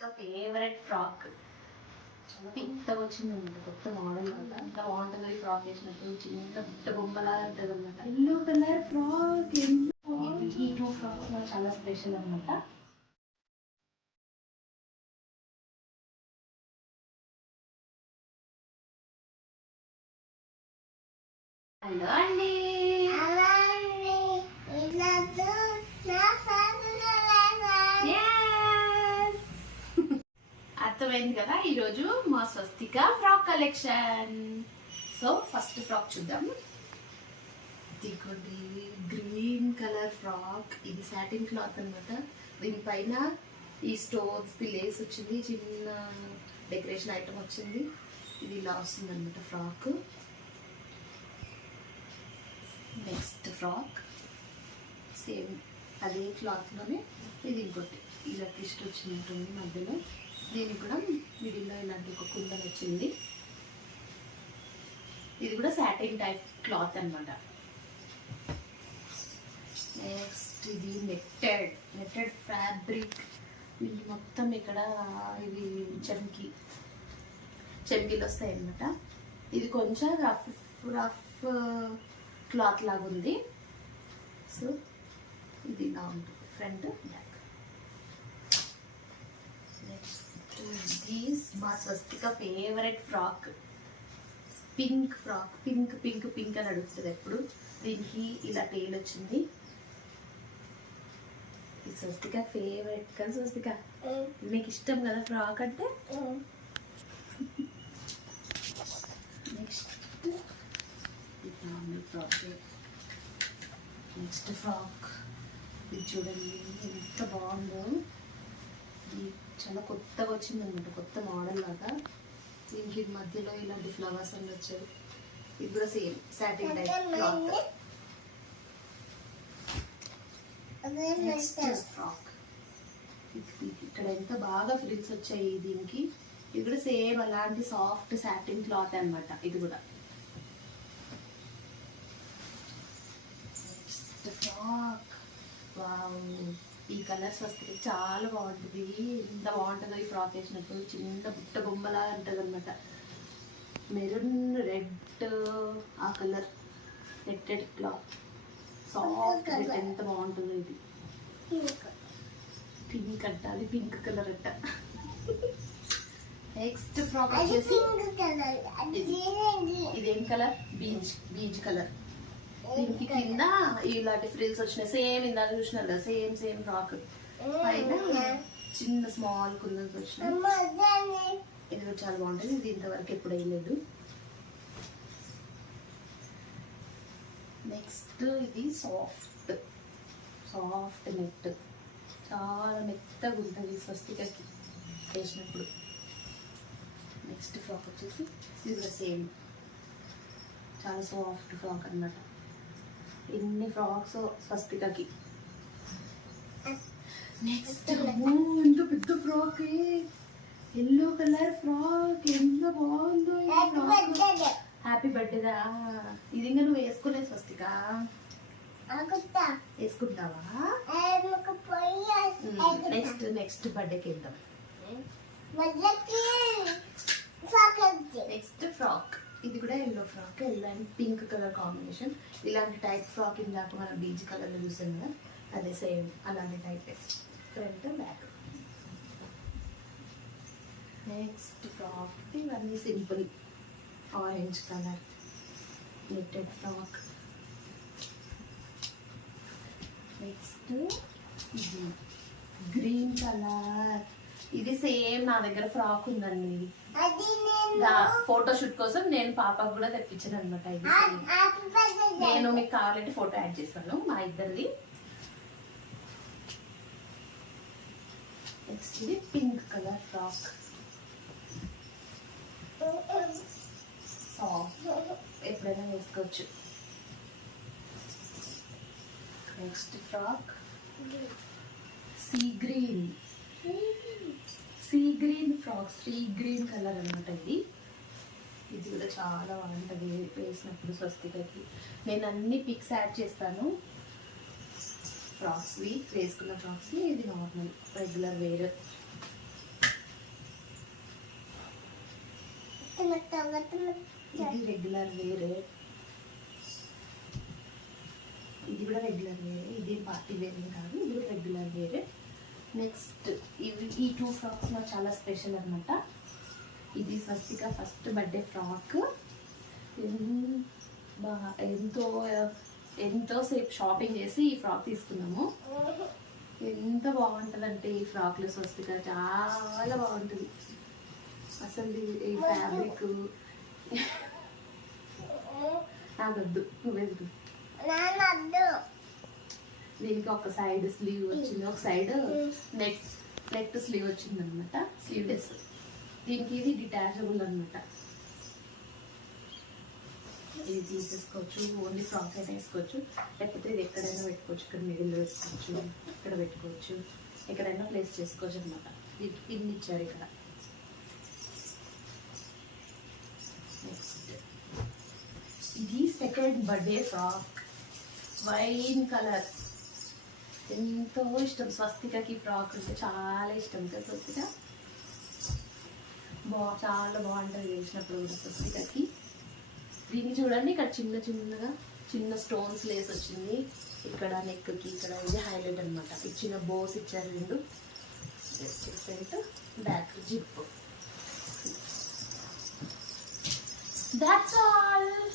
Favourite frock pink తో వచ్చింది కొత్త మోడల్ వల్ల అంత బాగుంటుంది. ఫ్రాక్ వేసినప్పుడు చిన్న పుట్ట బొమ్మలా ఉంటుంది అనమాట. Yellow colour frock. ఈ టూ ఫ్రాక్స్ చాలా స్పెషల్ అనమాట. హలో అండి, అర్థమైంది కదా. ఈరోజు మా Swastika frock collection. So first frock చూద్దాం. ఇదిగోండి గ్రీన్ కలర్ ఫ్రాక్. ఇది సాటిన్ క్లాత్ అనమాట. దీనిపైన ఈ స్టోన్స్ లేస్ వచ్చింది, చిన్న డెకరేషన్ ఐటమ్ వచ్చింది. ఇది ఇలా వస్తుంది అనమాట ఫ్రాక్. నెక్స్ట్ ఫ్రాక్ సేమ్ అదే క్లాత్లోనే ఇది ఇంకోటి ఇలా ట్విస్ట్ వచ్చినట్టుంది మధ్యలో. దీనికి కూడా మిడిల్లో ఇలాంటి ఒక కుందన్ వచ్చింది. ఇది కూడా సాటిన్ టైప్ క్లాత్ అనమాట. నెక్స్ట్ ఇది నెట్టెడ్ ఫ్యాబ్రిక్. ఇది మొత్తం ఇక్కడ ఇవి చెమ్కీలు వస్తాయి అనమాట. ఇది కొంచెం రఫ్ క్లాత్ లాగా ఉంది. సో ఇది ఇలా ఉంటుంది ఫ్రంట్ బ్యాక్. నెక్స్ట్ మా Swastika favourite frock, pink frock. Pink pink pink అని అడుగుతుంది ఎప్పుడు. దీనికి ఇలా టేల్ వచ్చింది. ఈ స్వస్తిక ఫేవరెట్ కదా. స్వస్తిక నీకు ఇష్టం కదా ఫ్రాక్ అంటే. నెక్స్ట్ ఫ్రాక్ ఇది చూడండి ఎంత బాగుందో. ఇది చాలా కొత్తగా వచ్చింది అనమాట, కొత్త మోడల్ లాగా. దీనికి మధ్యలో ఇలాంటి ఫ్లవర్స్ అన్నీ వచ్చాయి. ఇది కూడా same satin type cloth. Next frock ఇక్కడ ఎంత బాగా ఫ్రిల్స్ వచ్చాయి దీనికి. ఇది కూడా సేమ్ అలాంటి సాఫ్ట్ సాటిన్ క్లాత్ అనమాట. ఇది కూడా ఫ్రాక్. వావ్, ఈ కలర్స్ వస్తే చాలా బాగుంటుంది. ఎంత బాగుంటుందో ఈ ఫ్రాక్ వేసినప్పుడు. చిన్న బుట్ట బొమ్మలా ఉంటుంది అనమాట. మెరూన్ రెడ్ ఆ కలర్ నెట్టెడ్ క్లాత్ సాఫ్ట్. ఎంత బాగుంటుందో ఇది. పింక్ అంటాలి, పింక్ కలర్ అంట. నెక్స్ట్ ఫ్రాక్ వచ్చేసి ఇదేం కలర్? Beach colour. దీనికి కింద ఇలాంటి ఫ్రిల్స్ వచ్చినాయి. సేమ్ ఇందాక చూసినారు కదా, సేమ్ ఫ్రాక్. పైన చిన్న స్మాల్ కుందన్స్ వచ్చినాయి. ఇది కూడా చాలా బాగుంటుంది. ఇది ఇంతవరకు ఎప్పుడు వేయలేదు. నెక్స్ట్ ఇది సాఫ్ట్ నెట్. చాలా మెత్తగా ఉంటుంది స్వస్తికకి వేసినప్పుడు. నెక్స్ట్ ఫ్రాక్ వచ్చేసి ఇది కూడా సేమ్ చాలా సాఫ్ట్ ఫ్రాక్ అనమాట. ఇన్ని ఫ్రాక్స్ స్వస్తికకి. నెక్స్ట్ ఎంత పెద్ద ఫ్రాక్, ఎల్లో కలర్ ఫ్రాక్. ఎంత బాగుందో హ్యాపీ బర్త్డేదా. ఇది ఇంకా నువ్వు వేసుకోలేదు స్వస్తిక, వేసుకుంటావా? నెక్స్ట్ బర్త్డేకి వెళ్దాం. నెక్స్ట్ ఫ్రాక్ ఇది కూడా yellow frock. Yellow and pink colour combination. ఇలాంటి టైప్ ఫ్రాక్ ఇందాక మనం బీచ్ కలర్లో చూసాం కదా, అదే సేమ్ అలాంటి type front back. Next frock ఇవన్నీ simple orange colour netted frock. Next ఇది గ్రీన్ కలర్. ఇది సేమ్ నా దగ్గర ఫ్రాక్ ఉందండి. ఫోటోషూట్ కోసం నేను పాపకు కూడా తెప్పించాను అనమాట. ఇది నేను మీకు కావాలంటే ఫోటో యాడ్ చేస్తాను మా ఇద్దరిది. నెక్స్ట్ ఇది పింక్ కలర్ ఫ్రాక్. సాఫ్ట్, ఎప్పుడైనా వేసుకోవచ్చు. Next frock sea green frock. Sea green colour అనమాట ఇది. ఇది కూడా చాలా బాగుంటుంది వేసినప్పుడు స్వస్తికకి. నేను అన్ని పిక్స్ యాడ్ చేస్తాను ఫ్రాక్స్వి, వేసుకున్న ఫ్రాక్స్వి. ఇది నార్మల్ రెగ్యులర్ వేర్. ఇది రెగ్యులర్ వేరే, ఇది కూడా రెగ్యులర్ వేరే, ఇది పార్టీ వేరే కాదు, ఇది కూడా రెగ్యులర్ వేరే. నెక్స్ట్ ఇవి ఈ 2 ఫ్రాక్స్ నాకు చాలా స్పెషల్ అనమాట. ఇది స్వస్తిక ఫస్ట్ బర్త్డే ఫ్రాక్. ఎంతో సేపు షాపింగ్ చేసి ఈ ఫ్రాక్ తీసుకున్నాము. ఎంత బాగుంటుందంటే ఈ ఫ్రాక్లో స్వస్తిక చాలా బాగుంటుంది అసలు. ఈ ఫ్యాబ్రిక్ నాకొద్దు, నువ్వెద్దు. దీనికి ఒక సైడ్ స్లీవ్ వచ్చింది, ఒక సైడ్ నెక్ స్లీవ్ వచ్చింది అనమాట, స్లీవ్లెస్. దీనికి ఇది డిటాచబుల్ అనమాట. ఇది తీసేసుకోవచ్చు, ఓన్లీ ఫ్రాక్ అయినా వేసుకోవచ్చు, లేకపోతే ఇది ఎక్కడైనా పెట్టుకోవచ్చు. ఇక్కడ మిడిల్లో పెట్టుకోవచ్చు, ఇక్కడ పెట్టుకోవచ్చు, ఎక్కడైనా ప్లేస్ చేసుకోవచ్చు అనమాట. దీనికి పిన్ ఇచ్చారు ఇక్కడ. నెక్స్ట్ ఇది second birthday frock, wine colour. ఎంతో ఇష్టం స్వస్తికకి ఫ్రాక్ అంటే చాలా ఇష్టం కదా స్వస్తిక. చాలా బాగుంటుంది వేసినప్పుడు కూడా స్వస్తికకి. దీన్ని చూడండి, ఇక్కడ చిన్న స్టోన్స్ లేస్ వచ్చింది ఇక్కడ నెక్కి. ఇక్కడ ఇది హైలైట్ అనమాట. ఇచ్చిన బోస్ ఇచ్చారు 2, front back zip. That's all.